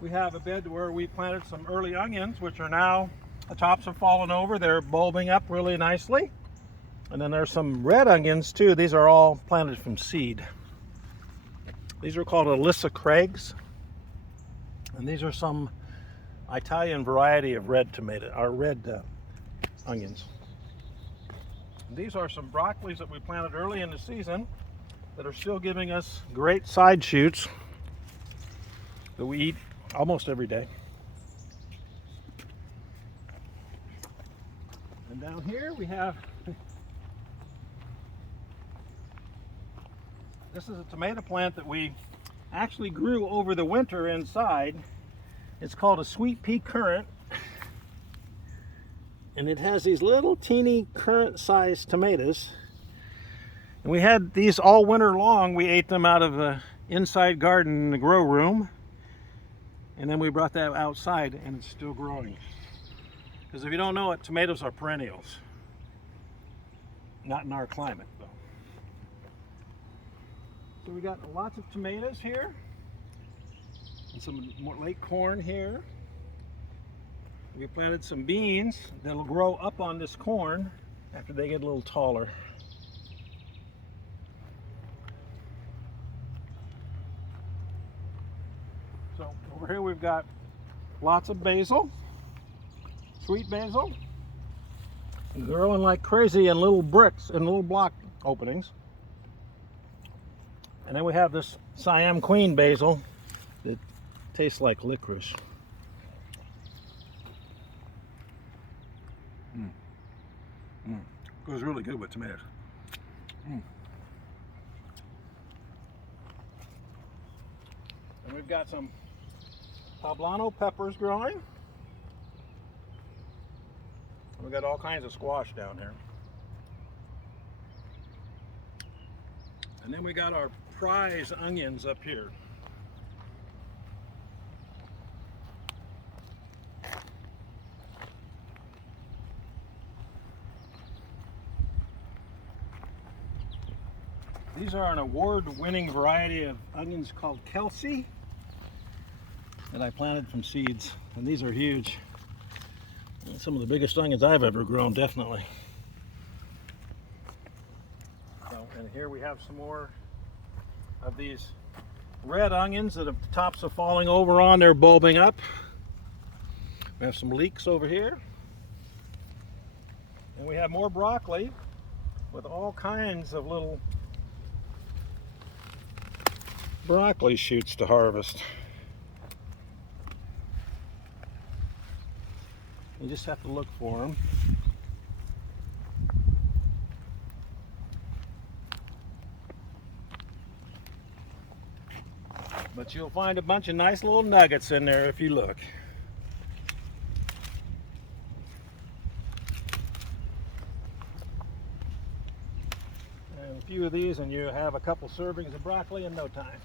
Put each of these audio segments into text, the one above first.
We have a bed where we planted some early onions, which are now, the tops have fallen over. They're bulbing up really nicely. And then there's some red onions too. These are all planted from seed. These are called Alyssa Craigs. And these are some Italian variety of red tomato, or red onions. And these are some broccolis that we planted early in the season that are still giving us great side shoots that we eat almost every day. And down here we have, this is a tomato plant that we actually grew over the winter inside. It's called a sweet pea currant. And it has these little teeny currant-sized tomatoes. And we had these all winter long. We ate them out of the inside garden in the grow room. And then we brought that outside and it's still growing. Because if you don't know it, tomatoes are perennials. Not in our climate, though. So we got lots of tomatoes here. And some more late corn here. We planted some beans that'll grow up on this corn after they get a little taller. So over here we've got lots of basil, sweet basil, growing like crazy in little bricks and little block openings. And then we have this Siam Queen basil that tastes like licorice. Goes really good with tomatoes. And we've got some poblano peppers growing. We've got all kinds of squash down here. And then we got our prize onions up here. These are an award-winning variety of onions called Kelsey that I planted from seeds, and these are huge. Some of the biggest onions I've ever grown, definitely. So, and here we have some more of these red onions that the tops are falling over on. They're bulbing up. We have some leeks over here. And we have more broccoli with all kinds of little broccoli shoots to harvest. You just have to look for them. But you'll find a bunch of nice little nuggets in there if you look. And a few of these and you have a couple servings of broccoli in no time.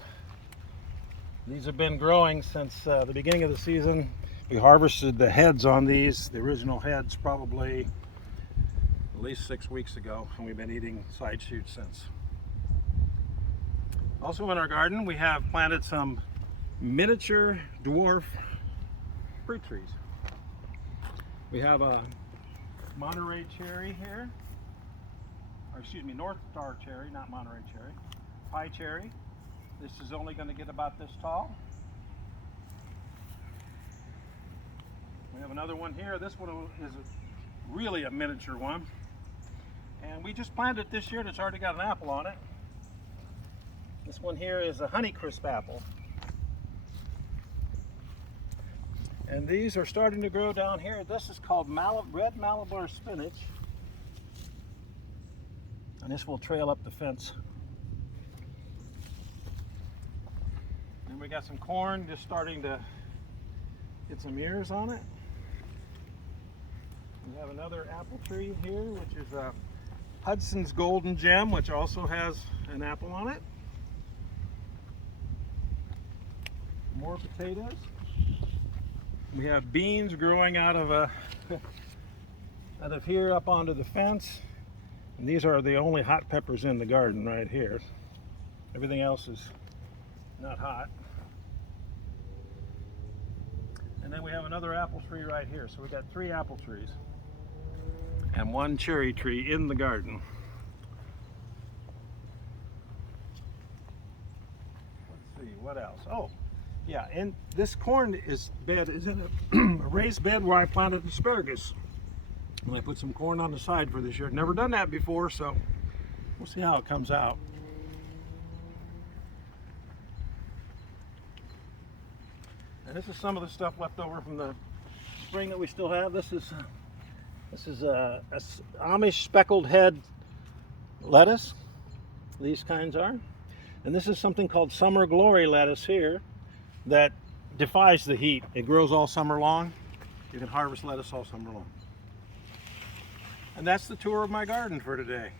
These have been growing since the beginning of the season. We harvested the heads on these, the original heads, probably at least 6 weeks ago, and we've been eating side shoots since. Also in our garden, we have planted some miniature dwarf fruit trees. We have a Monterey cherry here, or excuse me, North Star cherry, not Monterey cherry, pie cherry. This is only going to get about this tall. We have another one here. This one is really a miniature one. And we just planted it this year and it's already got an apple on it. This one here is a Honeycrisp apple. And these are starting to grow down here. This is called red Malabar spinach. And this will trail up the fence. And we got some corn just starting to get some ears on it. We have another apple tree here, which is a Hudson's Golden Gem, which also has an apple on it. More potatoes. We have beans growing out of here up onto the fence. And these are the only hot peppers in the garden right here. Everything else is not hot. And then we have another apple tree right here. So we got 3 apple trees and 1 cherry tree in the garden. Let's see, what else? Oh, yeah, and this corn bed is in a raised bed where I planted asparagus. And I put some corn on the side for this year. Never done that before, so we'll see how it comes out. And this is some of the stuff left over from the spring that we still have. This is a Amish speckled head lettuce. These kinds are. And this is something called summer glory lettuce here that defies the heat. It grows all summer long. You can harvest lettuce all summer long. And that's the tour of my garden for today.